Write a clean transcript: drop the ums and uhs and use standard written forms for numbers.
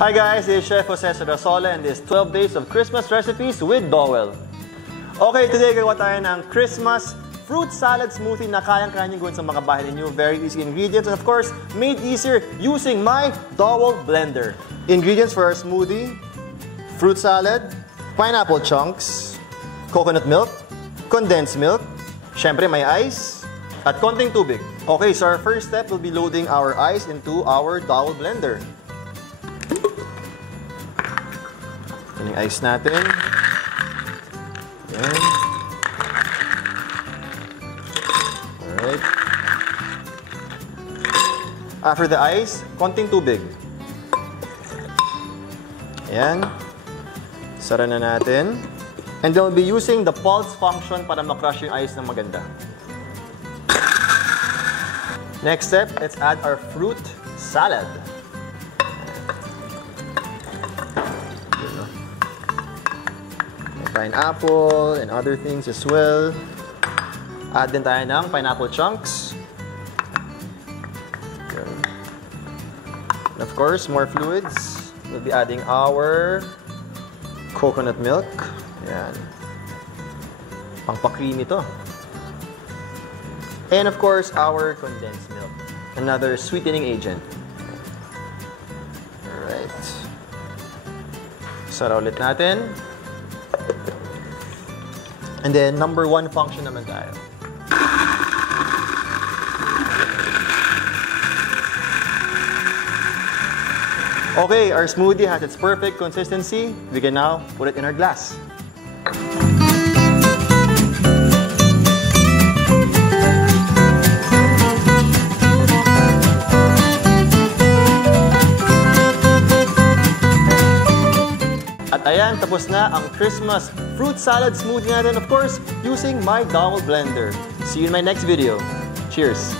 Hi guys, this is Chef Jose Sarasola and this 12 days of Christmas recipes with Dowell. Okay, today gagawa tayo ng Christmas fruit salad smoothie na kayang-kaya niyong gawin sa mga bahay ninyo. Very easy ingredients and of course, made easier using my Dowell blender. Ingredients for our smoothie: fruit salad, pineapple chunks, coconut milk, condensed milk, syempre may ice, at konting tubig. Okay, so our first step will be loading our ice into our Dowell blender. Yan yung ice natin. Yan. Alright. After the ice, konting tubig. Ayan. Sara na natin. And then we'll be using the pulse function para makrush yung ice ng maganda. Next step, let's add our fruit salad. Pineapple and other things as well. Add din tayo ng pineapple chunks. And of course, more fluids. We'll be adding our coconut milk. Ayan. Pangpa-creamy to. And of course, our condensed milk. Another sweetening agent. Alright. Sara ulit natin. And then, number 1 function naman tayo. Okay, our smoothie has its perfect consistency. We can now put it in our glass. At ayan, tapos na ang Christmas fruit salad smoothie natin, of course, using my Dowell blender. See you in my next video. Cheers!